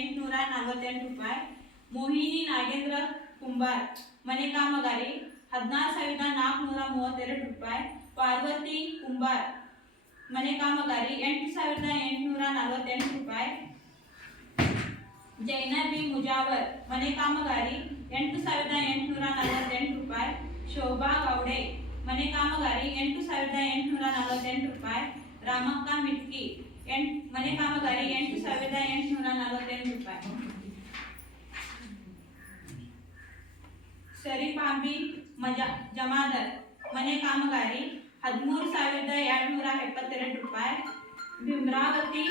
ಎಂಟುನೂರ ನಲವತ್ತೆಂಟು ರೂಪಾಯಿ. ಮೋಹಿನಿ ನಾಗೇಂದ್ರ ಕುಂಬಾರ್. ಮನೆ ಕಾಮಗಾರಿ ಹದಿನಾರು ಸಾವಿರದ ನಾಲ್ಕುನೂರ ಮೂವತ್ತೆರಡು ರೂಪಾಯಿ. ಪಾರ್ವತಿ ಕುಂಬಾರ್. ಮನೆ ಕಾಮಗಾರಿ ಎಂಟು ಸಾವಿರದ ಎಂಟುನೂರ ನಲವತ್ತೆಂಟು ರೂಪಾಯಿ ಜೈನಬಿ ಮುಜಾವರ್. ಮನೆ ಕಾಮಗಾರಿ ಎಂಟು ಸಾವಿರದ ಎಂಟುನೂರ ನಲವತ್ತೆಂಟು ರೂಪಾಯಿ. ಶೋಭಾ ಗೌಡೆ. ಮನೆ ಕಾಮಗಾರಿ ಎಂಟು ಸಾವಿರದ ಎಂಟುನೂರ ನಲವತ್ತೆಂಟು ರೂಪಾಯಿ. ರಾಮಕ್ಕ ಮಿಟ್ಕಿ. ಎಂಟ್, ಮನೆ ಕಾಮಗಾರಿ ಎಂಟು ಸಾವಿರದ ಎಂಟುನೂರ ನಲವತ್ತೆಂಟು ರೂಪಾಯಿ. ಶರೀಫಾಂಬಿ ಮಜಾ, ಜಮಾದರ್, ಮನೆ ಕಾಮಗಾರಿ ಹದಿಮೂರು ಸಾವಿರದ ಎರಡುನೂರ ಎಪ್ಪತ್ತೆರಡು ರೂಪಾಯಿ. ಭೀಮ್ರಾವತಿ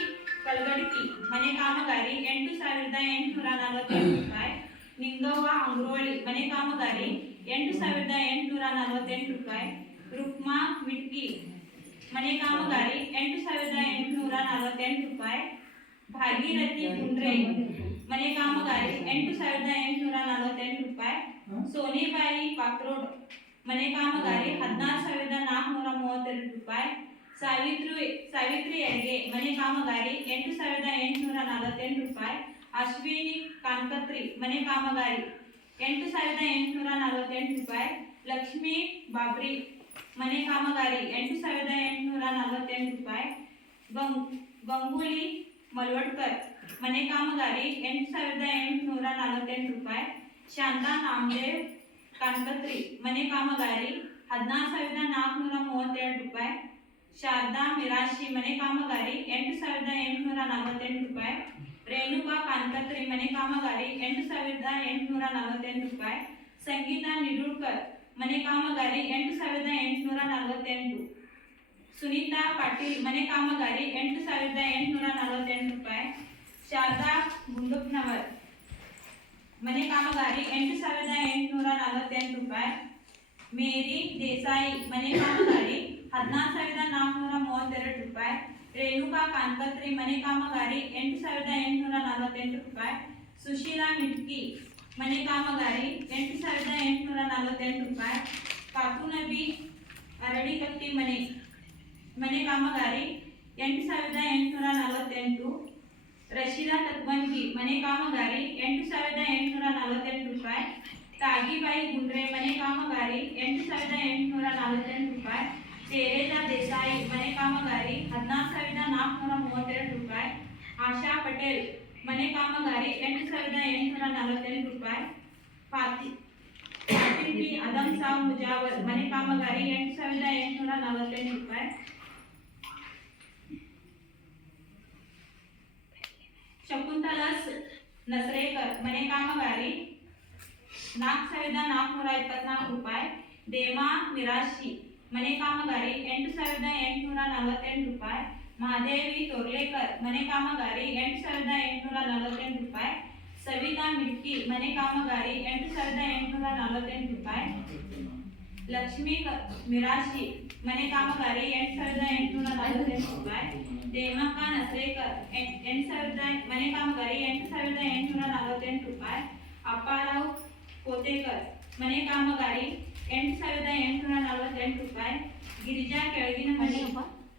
ಕಲ್ಗಡ್ಕಿ ಮನೆ ಕಾಮಗಾರಿ ಎಂಟು ಸಾವಿರದ ಎಂಟುನೂರ ನಲವತ್ತೆರಡು ರೂಪಾಯಿ. ನಿಂಗವ್ವ, ಅಂಗ್ರೋಳಿ, ಮನೆ ಕಾಮಗಾರಿ ಎಂಟು ಸಾವಿರದ ಎಂಟುನೂರ ನಲವತ್ತೆಂಟು ರೂಪಾಯಿ. ರುಕ್ಮಾ ಮಿಟ್ಕಿ ಮನೆ ಕಾಮಗಾರಿ ಎಂಟು ಸಾವಿರದ ಎಂಟುನೂರ ನಲವತ್ತೆಂಟು ರೂಪಾಯಿ. ಭಾಗೀರಥಿ ಕುಂಡ್ರೆ. ಮನೆ ಕಾಮಗಾರಿ ಎಂಟು ಸಾವಿರದ ಎಂಟುನೂರ ನಲವತ್ತೆಂಟು ರೂಪಾಯಿ. ಸೋನಿಬಾಯಿ ಪಾಕ್ರೋಡ್ ಮನೆ ಕಾಮಗಾರಿ ಹದಿನಾರು ಸಾವಿರದ ನಾಲ್ಕುನೂರ ಮೂವತ್ತೆರಡು ರೂಪಾಯಿ. ಸಾವಿತ್ರಿ ಸಾವಿತ್ರಿ ಅಡಿಗೆ. ಮನೆ ಕಾಮಗಾರಿ ಎಂಟು ಸಾವಿರದ ಎಂಟುನೂರ ನಲವತ್ತೆಂಟು ರೂಪಾಯಿ. ಅಶ್ವಿನಿ ಕಾನ್ಕತ್ರಿ ಮನೆ ಕಾಮಗಾರಿ ಎಂಟು ಸಾವಿರದ ಎಂಟುನೂರ ನಲವತ್ತೆಂಟು ರೂಪಾಯಿ. ಲಕ್ಷ್ಮೀ ಬಾಬ್ರಿ. ಮನೆ ಕಾಮಗಾರಿ ಎಂಟು ಸಾವಿರದ ಎಂಟುನೂರ ನಲವತ್ತೆಂಟು ರೂಪಾಯಿ ಗಂಗ್ ಗಂಗೂಲಿ ಮಲ್ವಡ್ಕರ್ ಮನೆ ಕಾಮಗಾರಿ ಎಂಟು ಸಾವಿರದ ಎಂಟುನೂರ ನಲವತ್ತೆಂಟು ರೂಪಾಯಿ ಶಾಂತಾ ನಾಮದೇವ್ ಕಾನ್ಕತ್ರಿ ಮನೆ ಕಾಮಗಾರಿ ಹದಿನಾರು ಸಾವಿರದ ನಾಲ್ಕುನೂರ ಮೂವತ್ತೆರಡು ರೂಪಾಯಿ ಶಾರದಾ ಮಿರಾಶಿ ಮನೆ ಕಾಮಗಾರಿ ಎಂಟು ಸಾವಿರದ ಎಂಟುನೂರ ನಲವತ್ತೆಂಟು ರೂಪಾಯಿ ರೇಣುಕಾ ಕಾನ್ಕತ್ರಿ ಮನೆ ಕಾಮಗಾರಿ ಎಂಟು ಸಾವಿರದ ಎಂಟುನೂರ ನಲವತ್ತೆಂಟು ರೂಪಾಯಿ ಸಂಗೀತ ನಿಡೂಳ್ಕರ್ ಮನೆ ಕಾಮಗಾರಿ ಎಂಟು ಸಾವಿರದ ಎಂಟುನೂರ ನಲವತ್ತೆಂಟು ಸುನೀತಾ ಪಾಟೀಲ್ ಮನೆ ಕಾಮಗಾರಿ ಎಂಟು ಸಾವಿರದ ಎಂಟುನೂರ ನಲವತ್ತೆಂಟು ರೂಪಾಯಿ ಶಾರದಾ ಗುಂಡುಪ್ನವರ್ ಮನೆ ಕಾಮಗಾರಿ ಎಂಟು ಸಾವಿರದ ಎಂಟುನೂರ ನಲವತ್ತೆಂಟು ರೂಪಾಯಿ ಮೇರಿ ದೇಸಾಯಿ ಮನೆ ಕಾಮಗಾರಿ ಹದಿನಾರು ಸಾವಿರದ ನಾಲ್ಕುನೂರ ಮೂವತ್ತೆರಡು ರೂಪಾಯಿ ರೇಣುಕಾ ಕಾನ್ಕತ್ರಿ ಮನೆ ಕಾಮಗಾರಿ ಎಂಟು ಸಾವಿರದ ಎಂಟುನೂರ ನಲವತ್ತೆಂಟು ರೂಪಾಯಿ ಸುಶೀಲಾ ಮಿಟ್ಕಿ ಮನೆ ಕಾಮಗಾರಿ ಎಂಟು ಸಾವಿರದ ಎಂಟುನೂರ ನಲವತ್ತೆಂಟು ರೂಪಾಯಿ. ಕಾಕುನಬಿ ಅರಳಿಕಟ್ಟಿ ಮನೆ. ಮನೆ ಕಾಮಗಾರಿ ಎಂಟು ಸಾವಿರದ ಎಂಟುನೂರ ನಲವತ್ತೆಂಟು. ರಶೀದಾ ತತ್ವಂಗಿ ಮನೆ ಕಾಮಗಾರಿ ಎಂಟು ಸಾವಿರದ ಎಂಟುನೂರ ನಲವತ್ತೆಂಟು ರೂಪಾಯಿ. ತಾಗಿಬಾಯಿ ಗುಂಡ್ರೆ ಮನೆ ಕಾಮಗಾರಿ ಎಂಟು ಸಾವಿರದ ಎಂಟುನೂರ ನಲವತ್ತೆಂಟು ರೂಪಾಯಿ. ತೇರೇಜಾ ದೇಸಾಯಿ ಮನೆ ಕಾಮಗಾರಿ ಹದಿನಾಲ್ಕು ಸಾವಿರದ ನಾಲ್ಕುನೂರ ಮೂವತ್ತೆರಡು ರೂಪಾಯಿ. ಆಶಾ ಪಟೇಲ್ ಮನೆ ಕಾಮಗಾರಿ ಎಂಟು ಸಾವಿರದ ಎಂಟುನೂರ ನಲವತ್ತೆಂಟು ರೂಪಾಯಿ. ಫಾತಿ ಫಾತಿಲ್ ಬಿ ಅದಮ್ ಸಾವ್ ಮುಜಾವರ್ ಮನೆ ಕಾಮಗಾರಿ ಎಂಟು ಸಾವಿರದ ಎಂಟುನೂರ ನಲವತ್ತೆಂಟು ರೂಪಾಯಿ. ಶಕುಂತಲಸ್ ನಸರೇಕರ್ ಮನೆ ಕಾಮಗಾರಿ ನಾಲ್ಕು ಸಾವಿರದ ನಾಲ್ಕುನೂರ ಇಪ್ಪತ್ನಾಲ್ಕು ರೂಪಾಯಿ. ದೇಮಾ ನಿರಾಶಿ ಮನೆ ಕಾಮಗಾರಿ ಎಂಟು ಸಾವಿರದ ಎಂಟುನೂರ ನಲವತ್ತೆಂಟು ರೂಪಾಯಿ. ಮಹಾದೇವಿ ತೋರ್ಲೇಕರ್ ಮನೆ ಕಾಮಗಾರಿ ಎಂಟು ಸಾವಿರದ ಎಂಟುನೂರ ನಲವತ್ತೆಂಟು ರೂಪಾಯಿ ಸವಿತಾ ಮಿಡ್ಕಿ ಮನೆ ಕಾಮಗಾರಿ ಎಂಟು ಸಾವಿರದ ಎಂಟುನೂರ ನಲವತ್ತೆಂಟು ರೂಪಾಯಿ ಲಕ್ಷ್ಮೀ ಕ- ಮಿರಾಶಿ ಮನೆ ಕಾಮಗಾರಿ ಎಂಟು ಸಾವಿರದ ಎಂಟುನೂರ ನಲವತ್ತೆಂಟು ರೂಪಾಯಿ ದೇಮಕ್ಕ ನಸರೇಕರ್ ಎಂ- ಎಂಟು ಸಾವಿರದ ಮನೆ ಕಾಮಗಾರಿ ಎಂಟು ಸಾವಿರದ ಎಂಟುನೂರ ನಲವತ್ತೆಂಟು ರೂಪಾಯಿ ಅಪ್ಪಾರಾವ್ ಕೋತೇಕರ್ ಮನೆ ಕಾಮಗಾರಿ ಎಂಟು ಸಾವಿರದ ಎಂಟುನೂರ ನಲವತ್ತೆಂಟು ರೂಪಾಯಿ ಗಿರಿಜಾ ಕೆಳಗಿನ ಮನೆ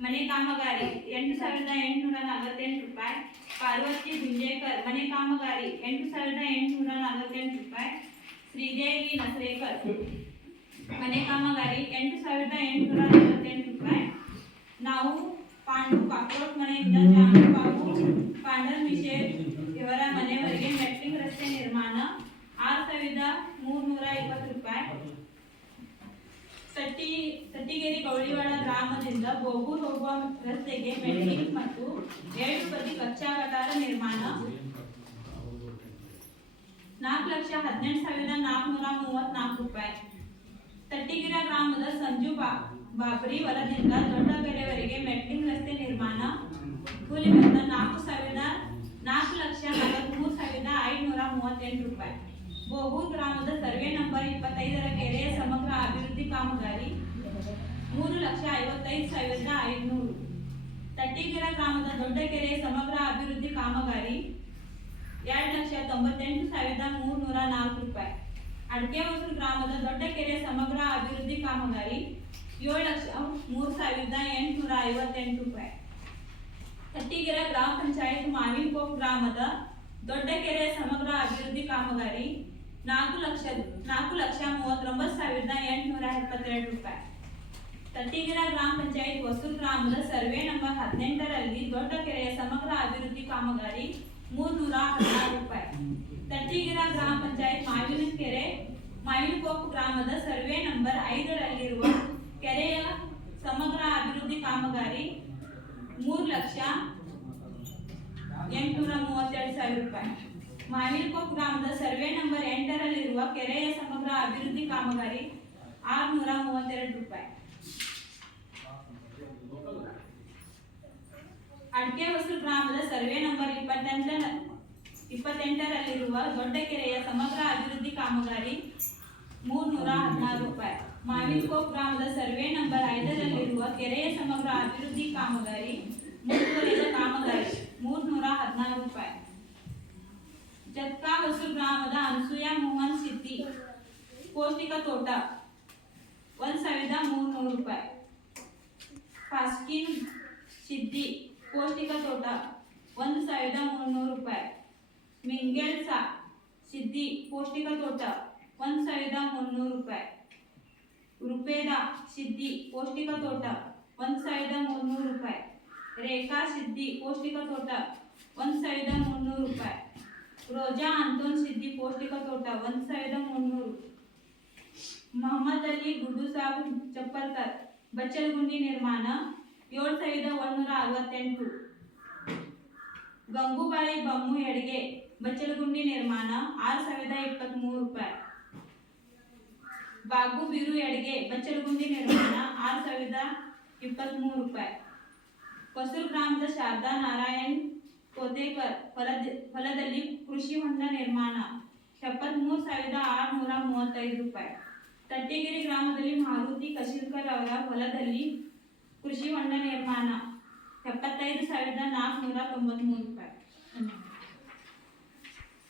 ಮನೆ ಕಾಮಗಾರಿ ಎಂಟು ಸಾವಿರದ ಎಂಟುನೂರ ನಲವತ್ತೆಂಟು ರೂಪಾಯಿ. ಪಾರ್ವತಿ ಗುಂಜೇಕರ್ ಮನೆ ಕಾಮಗಾರಿ ಎಂಟು ಸಾವಿರದ ಎಂಟುನೂರ ನಲವತ್ತೆಂಟು ರೂಪಾಯಿ. ಶ್ರೀದೇವಿ ನಸರೇಕರ್, ಮನೆ ಕಾಮಗಾರಿ ಎಂಟು ಸಾವಿರದ ಎಂಟುನೂರ ನಲವತ್ತೆಂಟು ರೂಪಾಯಿ. ನಾವು ಪಾಂಡು ಕಾಕ್ರೋಟ್ ಮನೆಯಿಂದ ಜಾನು ಬಾಬು ಪಾಂಡರ್ ಮಿಶೇಲ್ ಇವರ ಮನೆಯವರಿಗೆ ಮೆಟ್ಲಿಂಗ್ ರಸ್ತೆ ನಿರ್ಮಾಣ ಆರು ಸಾವಿರದ ಮೂರ್ನೂರ ಇಪ್ಪತ್ತು ರೂಪಾಯಿ ಸಟ್ಟಿ ಸಟ್ಟಿಗೇರಿ ಗೌಳಿವಾಡ ಗ್ರಾಮದಿಂದ ಬೋಗೂರ್ ಹೋಗುವ ರಸ್ತೆಗೆ ಮೆಟ್ಲಿಂಗ್ ಮತ್ತು ಏಳು ಬದಿ ಕಚ್ಚಾ ಗಟಾರ ನಿರ್ಮಾಣ. ನಾಲ್ಕು ಲಕ್ಷ ಹದಿನೆಂಟು ಸಾವಿರದ ನಾಲ್ಕುನೂರ ಮೂವತ್ನಾಲ್ಕು ರೂಪಾಯಿ. ತಟ್ಟಿಗಿರ ಗ್ರಾಮದ ಸಂಜು ಬಾ, ಬಾಬ್ರಿ ಹೊಲದಿಂದ ದೊಡ್ಡಗೆರೆವರೆಗೆ ಮೆಟ್ಟಿಂಗ್ ರಸ್ತೆ ನಿರ್ಮಾಣ. ಕೂಲಿ ಮೊತ್ತ ನಾಲ್ಕು ಸಾವಿರದ, ನಾಲ್ಕು ಲಕ್ಷ ನಲವತ್ಮೂರು ಸಾವಿರದ ಐದುನೂರ ಮೂವತ್ತೆಂಟು ರೂಪಾಯಿ. ಬೋಗೂರ್ ಗ್ರಾಮದ ಸರ್ವೆ ನಂಬರ್ ಇಪ್ಪತ್ತೈದರ ಕೆರೆಯ ಸಮಗ್ರ ಅಭಿವೃದ್ಧಿ ಕಾಮಗಾರಿ ಮೂರು ಲಕ್ಷ ಐವತ್ತೈದು ಸಾವಿರದ ಐದುನೂರು ತಟ್ಟಿಗೆರ ಗ್ರಾಮದ ದೊಡ್ಡ ಕೆರೆಯ ಸಮಗ್ರ ಅಭಿವೃದ್ಧಿ ಕಾಮಗಾರಿ ಎರಡು ಲಕ್ಷ ತೊಂಬತ್ತೆಂಟು ಸಾವಿರದ ಮೂರ್ನೂರ ನಾಲ್ಕು ರೂಪಾಯಿ. ಅಡಕೆ ಹೊಸೂರು ಗ್ರಾಮದ ದೊಡ್ಡ ಕೆರೆಯ ಸಮಗ್ರ ಅಭಿವೃದ್ಧಿ ಕಾಮಗಾರಿ ಏಳು ಲಕ್ಷ ಮೂರು ಸಾವಿರದ ಎಂಟುನೂರ ಐವತ್ತೆಂಟು ರೂಪಾಯಿ. ತಟ್ಟಿಗೆರ ಗ್ರಾಮ ಪಂಚಾಯತ್ ಮಾವಿನಕೋಪ್ ಗ್ರಾಮದ ದೊಡ್ಡ ಕೆರೆಯ ಸಮಗ್ರ ಅಭಿವೃದ್ಧಿ ಕಾಮಗಾರಿ ನಾಲ್ಕು ಲಕ್ಷ ನಾಲ್ಕು ಲಕ್ಷ ಮೂವತ್ತೊಂಬತ್ತು ಸಾವಿರದ ಎಂಟುನೂರ ಎಪ್ಪತ್ತೆರಡು ರೂಪಾಯಿ. ತಟ್ಟಿಗೆರ ಗ್ರಾಮ ಪಂಚಾಯತ್ ಹೊಸೂರು ಗ್ರಾಮದ ಸರ್ವೆ ನಂಬರ್ ಹದಿನೆಂಟರಲ್ಲಿ ದೊಡ್ಡ ಕೆರೆಯ ಸಮಗ್ರ ಅಭಿವೃದ್ಧಿ ಕಾಮಗಾರಿ ಮೂರ್ನೂರ ಹದಿನಾರು ರೂಪಾಯಿ. ತಟ್ಟಿಗೆರ ಗ್ರಾಮ ಪಂಚಾಯತ್ ಮಾವಿನ ಕೆರೆ ಮಾವಿನಕೊಪ್ಪು ಗ್ರಾಮದ ಸರ್ವೆ ನಂಬರ್ ಐದರಲ್ಲಿರುವ ಕೆರೆಯ ಸಮಗ್ರ ಅಭಿವೃದ್ಧಿ ಕಾಮಗಾರಿ ಮೂರು ಲಕ್ಷ ಎಂಟುನೂರ ಮೂವತ್ತೆರಡು ಸಾವಿರ ರೂಪಾಯಿ. ಮಾವಿನಕೊಪ್ಪು ಗ್ರಾಮದ ಸರ್ವೆ ನಂಬರ್ ಎಂಟರಲ್ಲಿರುವ ಕೆರೆಯ ಸಮಗ್ರ ಅಭಿವೃದ್ಧಿ ಕಾಮಗಾರಿ ಆರುನೂರ ಮೂವತ್ತೆರಡು ರೂಪಾಯಿ. ಅಡಕೆ ಹೊಸಲು ಗ್ರಾಮದ ಸರ್ವೆ ನಂಬರ್ ಇಪ್ಪತ್ತೆಂಟರ ಇಪ್ಪತ್ತೆಂಟರಲ್ಲಿರುವ ದೊಡ್ಡ ಕೆರೆಯ ಸಮಗ್ರ ಅಭಿವೃದ್ಧಿ ಕಾಮಗಾರಿ ಮೂರ್ನೂರ ಹದಿನಾರು ರೂಪಾಯಿ. ಮಾವಿನಕೋಪ್ ಗ್ರಾಮದ ಸರ್ವೆ ನಂಬರ್ ಐದರಲ್ಲಿರುವ ಕೆರೆಯ ಸಮಗ್ರ ಅಭಿವೃದ್ಧಿ ಕಾಮಗಾರಿ ಮುಂದುವರಿದ ಕಾಮಗಾರಿ ಮೂರ್ನೂರ ಹದಿನಾರು ರೂಪಾಯಿ. ಜತ್ಕಾ ಹೊಸಲು ಗ್ರಾಮದ ಅನಸೂಯ ಮೋಹನ್ ಸಿದ್ದಿ ಪೌಷ್ಟಿಕ ತೋಟ ಒಂದ್ ಸಾವಿರದ ಮೂರ್ನೂರು ರೂಪಾಯಿ ಫಾಸ್ಕಿನ್ ಸಿದ್ದಿ ಪೌಷ್ಟಿಕ ತೋಟ ಒಂದು ಸಾವಿರದ ಮುನ್ನೂರು ರೂಪಾಯಿ ಮಿಂಗೆಲ್ಸ ಸಿದ್ದಿ ಪೌಷ್ಟಿಕ ತೋಟ ಒಂದು ಸಾವಿರದ ಮುನ್ನೂರು ರೂಪಾಯಿ ರುಪೇದ ಸಿದ್ದಿ ಪೌಷ್ಟಿಕ ತೋಟ ಒಂದು ಸಾವಿರದ ಮುನ್ನೂರು ರೂಪಾಯಿ ರೇಖಾ ಸಿದ್ದಿ ಪೌಷ್ಟಿಕ ತೋಟ ಒಂದು ಸಾವಿರದ ಮುನ್ನೂರು ರೂಪಾಯಿ ರೋಜಾ ಅಂತೋನ್ ಸಿದ್ದಿ ಪೌಷ್ಟಿಕ ತೋಟ, ಒಂದು ಸಾವಿರದ ಮುನ್ನೂರು. ಮೊಹಮ್ಮದ್ ಅಲಿ ಗುಡ್ಡು ಸಾಬ್ ಚಪ್ಪಲ್ಕರ್ ಬಚ್ಚಲಗುಂಡಿ ನಿರ್ಮಾಣ, ಏಳು ಸಾವಿರದ ಒಂದೂರ ಅರವತ್ತೆಂಟು. ಗಂಗೂಬಾಯಿ ಬಮ್ಮು ಎಡ್ಗೆ ಬಚ್ಚಲಗುಂಡಿ ನಿರ್ಮಾಣ, ಆರು ಸಾವಿರದ ಇಪ್ಪತ್ತ್ಮೂರು ರೂಪಾಯಿ. ಬಾಗು ಬೀರು ಎಡ್ಗೆ ಬಚ್ಚಲಗುಂಡಿ ನಿರ್ಮಾಣ, ಆರು ಸಾವಿರದ ಇಪ್ಪತ್ತ್ಮೂರು ರೂಪಾಯಿ. ಹೊಸೂರು ಗ್ರಾಮದ ಶಾರದಾ ನಾರಾಯಣ್ ಕೋತೇಕರ್, ಹೊಲದ, ಹೊಲದಲ್ಲಿ ಕೃಷಿ ಹೊಂಡ ನಿರ್ಮಾಣ. ಎಪ್ಪತ್ತ್ಮೂರು ಸಾವಿರದ ಆರುನೂರ ಮೂವತ್ತೈದು ರೂಪಾಯಿ. ತಟ್ಟೆಗೆರೆ ಗ್ರಾಮದಲ್ಲಿ ಮಾರುತಿ ಕಶಿಲ್ಕರ್ ಅವರ ಹೊಲದಲ್ಲಿ ಕೃಷಿ ಹೊಂಡ ನಿರ್ಮಾಣ. ಎಪ್ಪತ್ತೈದು ಸಾವಿರದ ನಾಲ್ಕುನೂರ ತೊಂಬತ್ಮೂರು ರೂಪಾಯಿ.